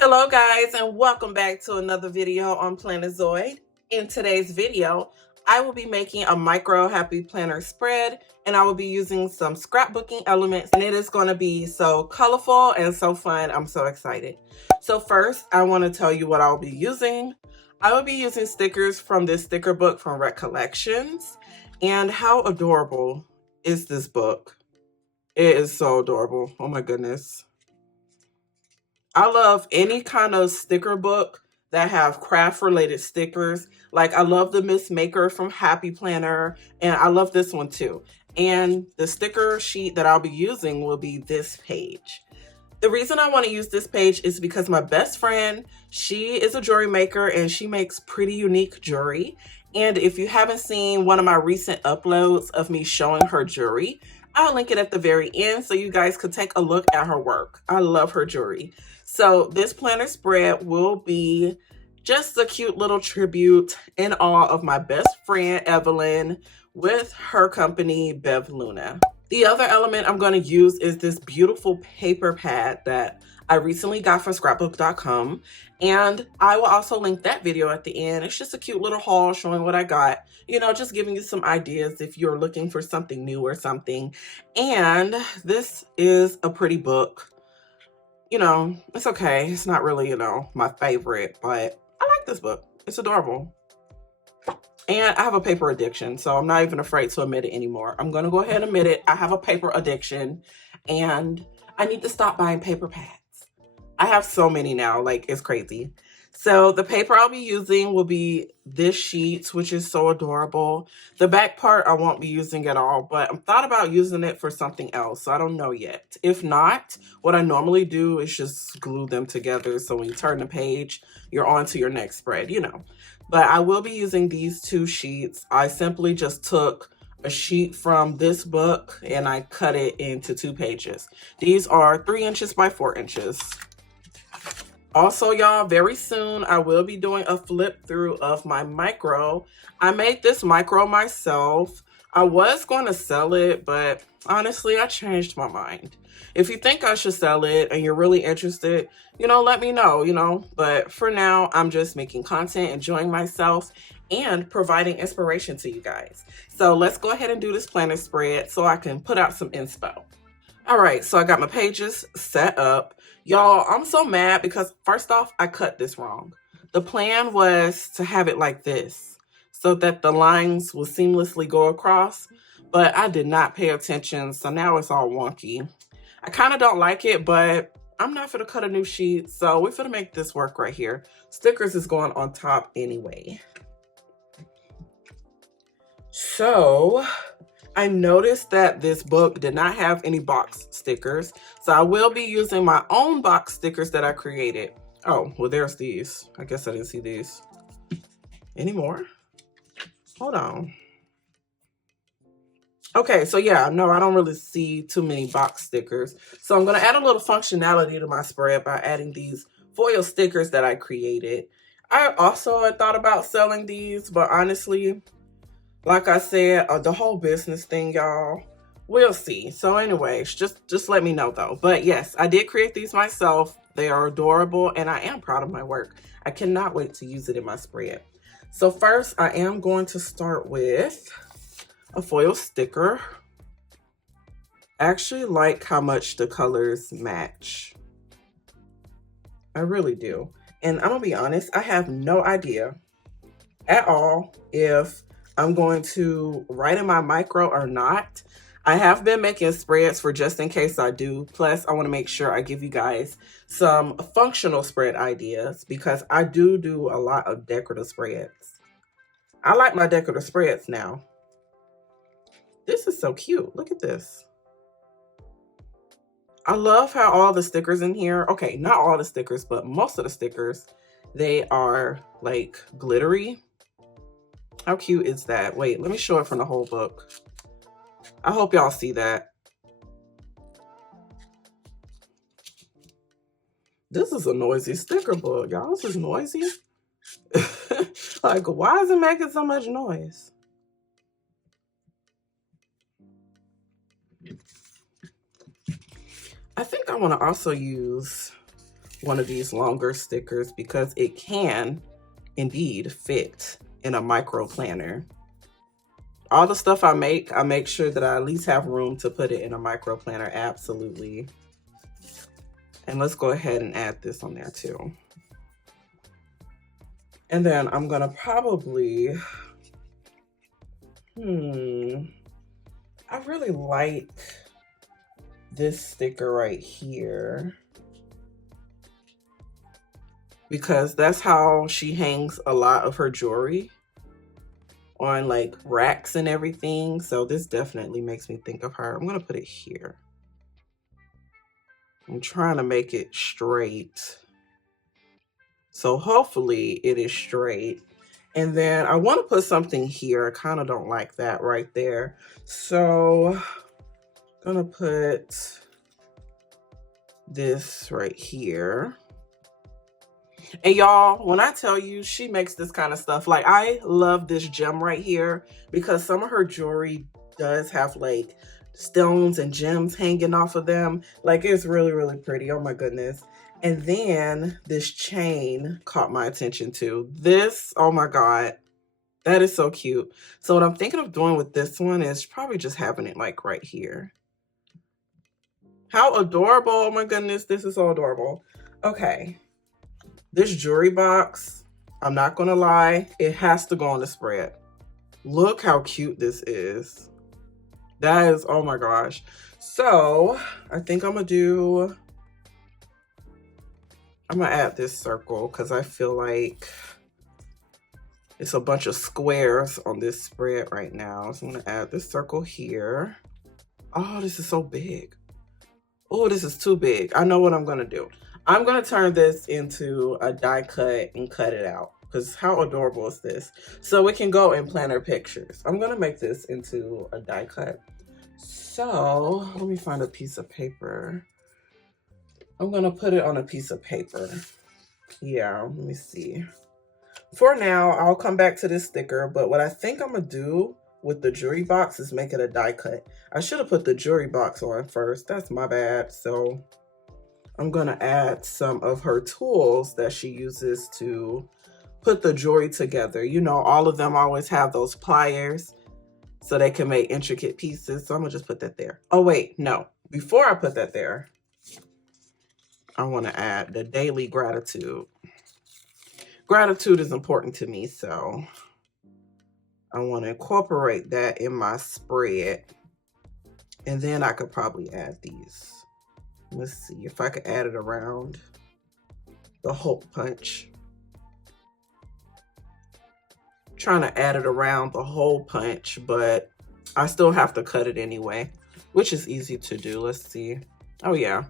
Hello guys, and welcome back to another video on Plannerzoid. In today's video, I will be making a micro happy planner spread, and I will be using some scrapbooking elements, and it is going to be so colorful and so fun. I'm so excited. So first, I want to tell you what I'll be using. I will be using stickers from this sticker book from Recollections. And how adorable is this book? It is so adorable. Oh my goodness. I love any kind of sticker book that have craft related stickers. Like I love the Miss Maker from Happy Planner, and I love this one too. And the sticker sheet that I'll be using will be this page. The reason I want to use this page is because my best friend, she is a jewelry maker and she makes pretty unique jewelry. And if you haven't seen one of my recent uploads of me showing her jewelry, I'll link it at the very end so you guys could take a look at her work. I love her jewelry. So this planner spread will be just a cute little tribute in awe of my best friend, Evelyn, with her company, Bev Luna. The other element I'm going to use is this beautiful paper pad that I recently got from scrapbook.com, and I will also link that video at the end. It's just a cute little haul showing what I got, you know, just giving you some ideas if you're looking for something new or something. And this is a pretty book. You know, it's okay. It's not really, my favorite, but I like this book. It's adorable. And I have a paper addiction, so I'm not even afraid to admit it anymore. I'm going to go ahead and admit it. I have a paper addiction, and I need to stop buying paper pads. I have so many now, like it's crazy. So the paper I'll be using will be this sheet, which is so adorable. The back part I won't be using at all, but I'm thought about using it for something else, so I don't know yet. If not, what I normally do is just glue them together, so when you turn the page, you're on to your next spread, you know. But I will be using these two sheets. I simply just took a sheet from this book and I cut it into 2 pages. These are 3 inches by 4 inches. Also, y'all, very soon I will be doing a flip through of my micro. I made this micro myself. I was going to sell it, but honestly, I changed my mind. If you think I should sell it and you're really interested, let me know, but for now, I'm just making content, enjoying myself, and providing inspiration to you guys. So let's go ahead and do this planner spread so I can put out some inspo. All right, so I got my pages set up. Y'all, I'm so mad because first off, I cut this wrong. The plan was to have it like this so that the lines will seamlessly go across, but I did not pay attention, so now it's all wonky. I kind of don't like it, but I'm not gonna cut a new sheet, so we're gonna make this work right here. Stickers is going on top anyway. So I noticed that this book did not have any box stickers, so I will be using my own box stickers that I created. Oh, well, there's these. I guess I didn't see these. Any more? Hold on. Okay, so yeah, no, I don't really see too many box stickers. So I'm going to add a little functionality to my spread by adding these foil stickers that I created. I also had thought about selling these, but honestly, like I said, the whole business thing, y'all, we'll see. So anyways, just let me know though. But yes, I did create these myself. They are adorable and I am proud of my work. I cannot wait to use it in my spread. So first, I am going to start with a foil sticker. I actually like how much the colors match. I really do. And I'm gonna be honest, I have no idea at all if I'm going to write in my micro or not. I have been making spreads for just in case I do. Plus, I want to make sure I give you guys some functional spread ideas because I do a lot of decorative spreads. I like my decorative spreads now. This is so cute. Look at this. I love how all the stickers in here, okay, not all the stickers, but most of the stickers, they are like glittery. How cute is that? Wait, let me show it from the whole book. I hope y'all see that. This is a noisy sticker book, y'all. This is noisy. Like, why is it making so much noise? I think I want to also use one of these longer stickers because it can indeed fit in a micro planner. All the stuff I make sure that I at least have room to put it in a micro planner, absolutely. And let's go ahead and add this on there too. And then I'm gonna probably, I really like this sticker right here because that's how she hangs a lot of her jewelry, on like racks and everything. So this definitely makes me think of her. I'm gonna put it here. I'm trying to make it straight. So hopefully it is straight. And then I want to put something here. I kind of don't like that right there. So I'm gonna put this right here. And y'all, when I tell you she makes this kind of stuff, like I love this gem right here because some of her jewelry does have like stones and gems hanging off of them. Like it's really, really pretty. Oh my goodness. And then this chain caught my attention too. This, oh my God, that is so cute. So what I'm thinking of doing with this one is probably just having it like right here. How adorable. Oh my goodness, this is so adorable. Okay. This jewelry box, I'm not gonna lie, it has to go on the spread. Look how cute this is. That is, oh my gosh. So I think I'm gonna add this circle because I feel like it's a bunch of squares on this spread right now. So I'm gonna add this circle here. Oh, this is so big. Oh, this is too big. I know what I'm gonna do. I'm gonna turn this into a die cut and cut it out because how adorable is this? So it can go in planner pictures. I'm gonna make this into a die cut. So let me find a piece of paper. I'm gonna put it on a piece of paper. Yeah, let me see. For now, I'll come back to this sticker, but what I think I'm gonna do with the jewelry box is make it a die cut. I should have put the jewelry box on first. That's my bad. So I'm gonna add some of her tools that she uses to put the jewelry together. You know, all of them always have those pliers so they can make intricate pieces. So I'm gonna just put that there. Oh wait, no. Before I put that there, I wanna add the daily gratitude. Gratitude is important to me, so I wanna incorporate that in my spread. And then I could probably add these. Let's see if I could add it around the hole punch. I'm trying to add it around the hole punch, but I still have to cut it anyway, which is easy to do. Let's see. Oh yeah.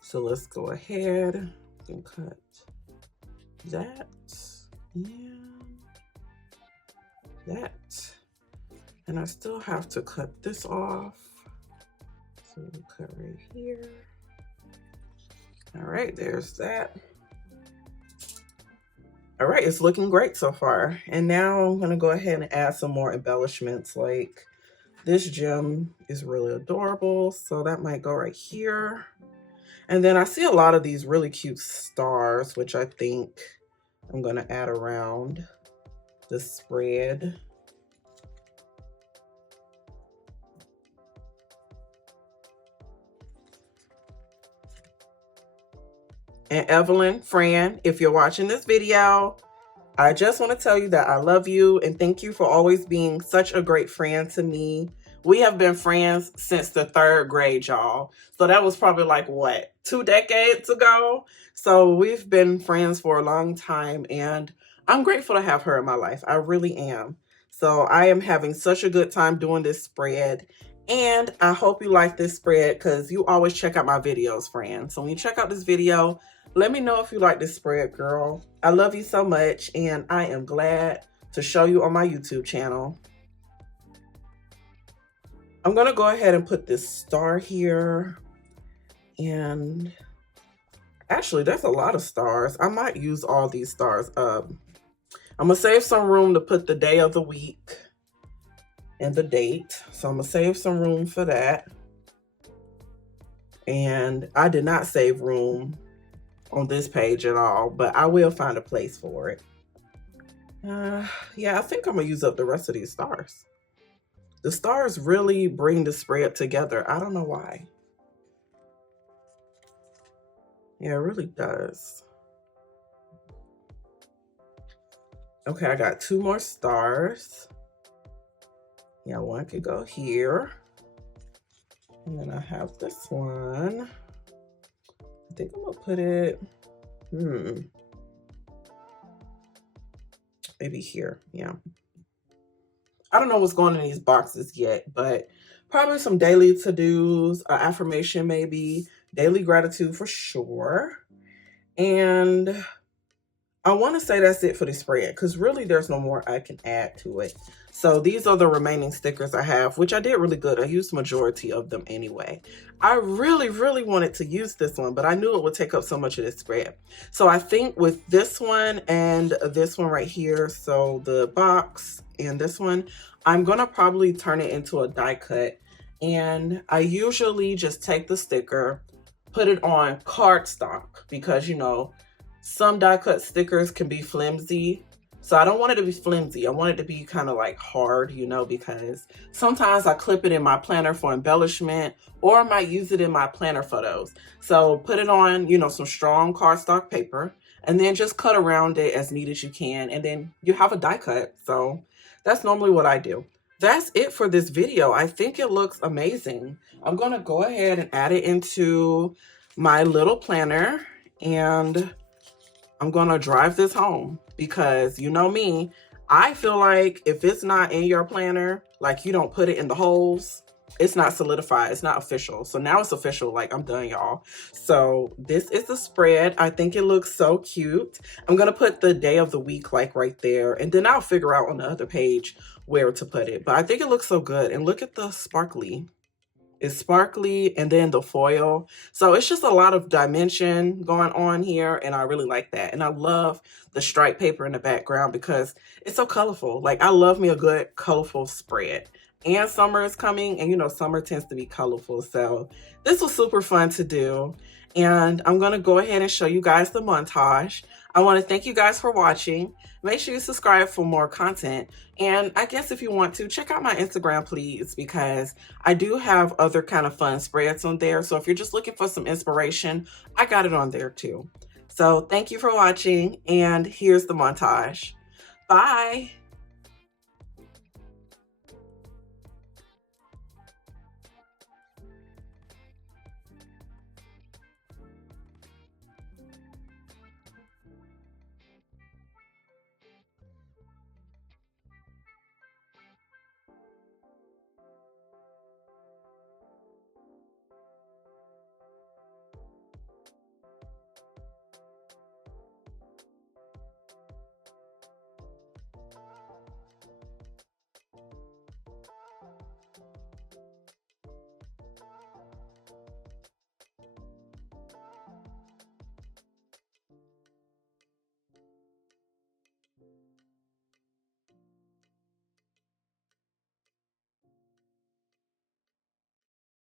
So let's go ahead and cut that and that. And I still have to cut this off. So we'll cut right here. All right, there's that. All right, it's looking great so far. And now I'm gonna go ahead and add some more embellishments. Like this gem is really adorable, so that might go right here. And then I see a lot of these really cute stars, which I think I'm gonna add around the spread. And Evelyn, Fran, if you're watching this video, I just want to tell you that I love you and thank you for always being such a great friend to me. We have been friends since the 3rd grade, y'all. So that was probably like, what, 2 decades ago? So we've been friends for a long time and I'm grateful to have her in my life. I really am. So I am having such a good time doing this spread. And I hope you like this spread because you always check out my videos, friends. So when you check out this video, let me know if you like this spread, girl. I love you so much, and I am glad to show you on my YouTube channel. I'm gonna go ahead and put this star here. And actually, there's a lot of stars. I might use all these stars up. I'm gonna save some room to put the day of the week and the date. So I'm gonna save some room for that. and I did not save room on this page at all, but I will find a place for it. Yeah, I think I'm gonna use up the rest of these stars. The stars really bring the spread together. I don't know why. Yeah, it really does. Okay, I got 2 more stars. Yeah, one could go here. And then I have this one. I think I'm gonna put it, maybe here, yeah. I don't know what's going in these boxes yet, but probably some daily to-dos, affirmation maybe, daily gratitude for sure. And I want to say that's it for the spread, because really there's no more I can add to it. So these are the remaining stickers I have, which I did really good. I used the majority of them anyway. I really wanted to use this one, but I knew it would take up so much of this spread. So I think with this one and this one right here, so the box and this one, I'm going to probably turn it into a die cut. And I usually just take the sticker, put it on cardstock, because, you know, some die cut stickers can be flimsy. So I don't want it to be flimsy. I want it to be kind of like hard, you know, because sometimes I clip it in my planner for embellishment, or I might use it in my planner photos. So put it on, you know, some strong cardstock paper, and then just cut around it as neat as you can. And then you have a die cut. So that's normally what I do. That's it for this video. I think it looks amazing. I'm going to go ahead and add it into my little planner, and I'm going to drive this home, because you know me, I feel like if it's not in your planner, like you don't put it in the holes, it's not solidified. It's not official. So now it's official. Like, I'm done, y'all. So this is the spread. I think it looks so cute. I'm going to put the day of the week like right there, and then I'll figure out on the other page where to put it. But I think it looks so good. And look at the sparkly. It's sparkly, and then the foil. So it's just a lot of dimension going on here, and I really like that. And I love the stripe paper in the background because it's so colorful. Like, I love me a good colorful spread. And summer is coming, and you know, summer tends to be colorful. So this was super fun to do. And I'm going to go ahead and show you guys the montage. I want to thank you guys for watching. Make sure you subscribe for more content. And I guess if you want to, check out my Instagram, please, because I do have other kind of fun spreads on there. So if you're just looking for some inspiration, I got it on there too. So thank you for watching, and here's the montage. Bye.